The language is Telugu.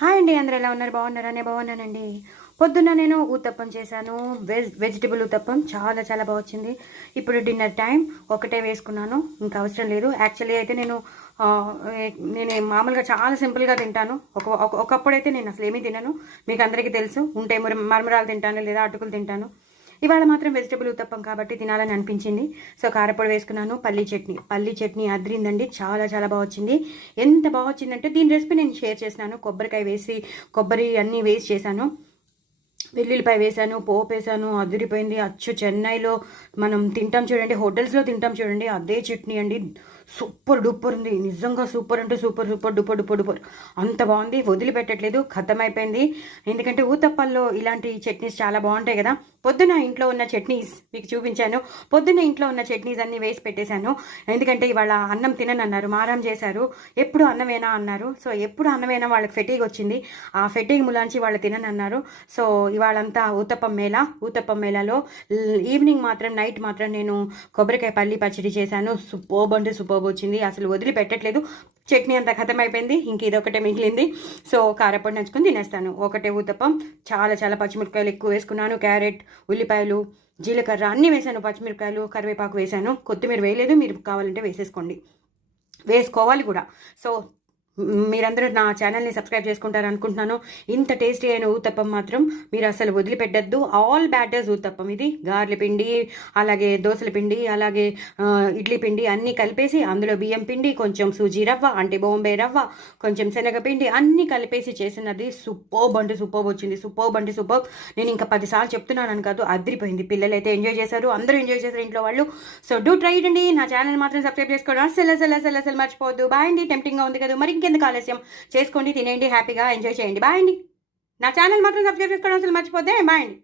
హాయ్ అండి, అందరూ ఎలా ఉన్నారు? బాగున్నారా? నేను బాగున్నానండి. పొద్దున్న నేను ఊతప్పం చేశాను. వెజిటబుల్ ఊతప్పం చాలా చాలా బాగా వచ్చింది. ఇప్పుడు డిన్నర్ టైం ఒకటే వేసుకున్నాను, ఇంకా అవసరం లేదు. యాక్చువల్లీ అయితే ఆ, నేను మామూలుగా చాలా సింపుల్గా తింటాను. ఒకప్పుడైతే నేను అసలు ఏమీ తినను, మీకు అందరికీ తెలుసు. ఉంటే మరమరాలు తింటాను, లేదా అటుకులు తింటాను. ఇవాళ మాత్రం వెజిటబుల్ ఉత్తప్పం కాబట్టి తినాలని అనిపించింది. సో కారపొడి వేసుకున్నాను. పల్లీ చట్నీ అదిరిందండి, చాలా చాలా బాగా వచ్చింది. ఎంత బాగా వచ్చిందంటే దీని రెసిపీ నేను షేర్ చేసినాను. కొబ్బరికాయ వేసి, కొబ్బరి అన్నీ వేసి చేశాను. వెల్లుల్లిపాయ వేసాను, పోపు వేసాను, అదిరిపోయింది. అచ్చు చెన్నైలో మనం తింటాం చూడండి, హోటల్స్లో తింటాం చూడండి, అదే చట్నీ అండి. సూపర్ డూపర్ ఉంది, నిజంగా సూపర్ అంటే super super duper duper duper అంత బాగుంది. వదిలిపెట్టట్లేదు, ఖతం అయిపోయింది. ఎందుకంటే ఊతప్పల్లో ఇలాంటి చట్నీస్ చాలా బాగుంటాయి కదా. పొద్దున ఇంట్లో ఉన్న చట్నీస్ మీకు చూపించాను. పొద్దున్న ఇంట్లో ఉన్న చట్నీస్ అన్నీ వేసి పెట్టేశాను. ఎందుకంటే ఇవాళ అన్నం తిననన్నారు, మారం చేశారు. ఎప్పుడు అన్నమేనా అన్నారు. సో ఎప్పుడు అన్నమేనా, వాళ్ళకి ఫెటీగ్ వచ్చింది. ఆ ఫెటీగ్ ములాంచి వాళ్ళు తిననన్నారు. సో ఇవాళంతా ఊతప్పం మేళాలో ఈవినింగ్ మాత్రం, నైట్ మాత్రం నేను కొబ్బరికాయ పల్లి పచ్చడి చేశాను. సూపర్బ్ అంటే సూపర్బ్ వచ్చింది, అసలు వదిలిపెట్టట్లేదు. చట్నీ అంతా ఖతం అయిపోయింది, ఇంక ఇదొకటే మిగిలింది. సో కారపొడి నంచుకొని తినేస్తాను. ఒకటే ఊతప్పం, చాలా చాలా పచ్చిమిరపకాయలు ఎక్కువ వేసుకున్నాను. క్యారెట్, ఉల్లిపాయలు, జీలకర్ర అన్నీ వేసాను. పచ్చిమిరపకాయలు, కరివేపాకు వేసాను. కొత్తిమీర వేయలేదు, మీరు కావాలంటే వేసేసుకోండి, వేసుకోవాలి కూడా. సో మీరందరూ నా ఛానల్ని సబ్స్క్రైబ్ చేసుకుంటారు అనుకుంటున్నాను. ఇంత టేస్టీ అయిన ఊతప్పం మాత్రం మీరు అసలు వదిలిపెట్టద్దు. ఆల్ బ్యాటర్స్ ఊతప్పం ఇది. గార్ల పిండి, అలాగే దోసల పిండి, అలాగే ఇడ్లీ పిండి అన్నీ కలిపేసి, అందులో బియ్యం పిండి, కొంచెం సూజీ రవ్వ అంటే బాంబే రవ్వ, కొంచెం శనగపిండి అన్నీ కలిపేసి చేసినది. సూపర్బ్ అంటే సూపర్బ్ వచ్చింది. సూపర్బ్ అంటే సూపర్బ్. నేను ఇంకా 10 సార్లు చెప్తున్నాను కాదు, అదిరిపోయింది. పిల్లలు అయితే ఎంజాయ్ చేశారు, అందరూ ఎంజాయ్ చేశారు ఇంట్లో వాళ్ళు. సో డూ ట్రై ఇట్ అండి. నా ఛానల్ మాత్రం సబ్స్క్రైబ్ చేసుకోవడం అసలు మర్చిపోవద్దు. బాయ్ అండి. టెంప్టింగ్గా ఉంది కదా, మరి ఇంకెందుకు ఆలస్యం, చేసుకోండి, తినేయండి, హ్యాపీగా ఎంజాయ్ చేయండి. బాయ్ అండి. నా ఛానల్ మాత్రం సబ్స్క్రైబ్ చేసుకోవడం అసలు మర్చిపోతే. బాయ్ అండి.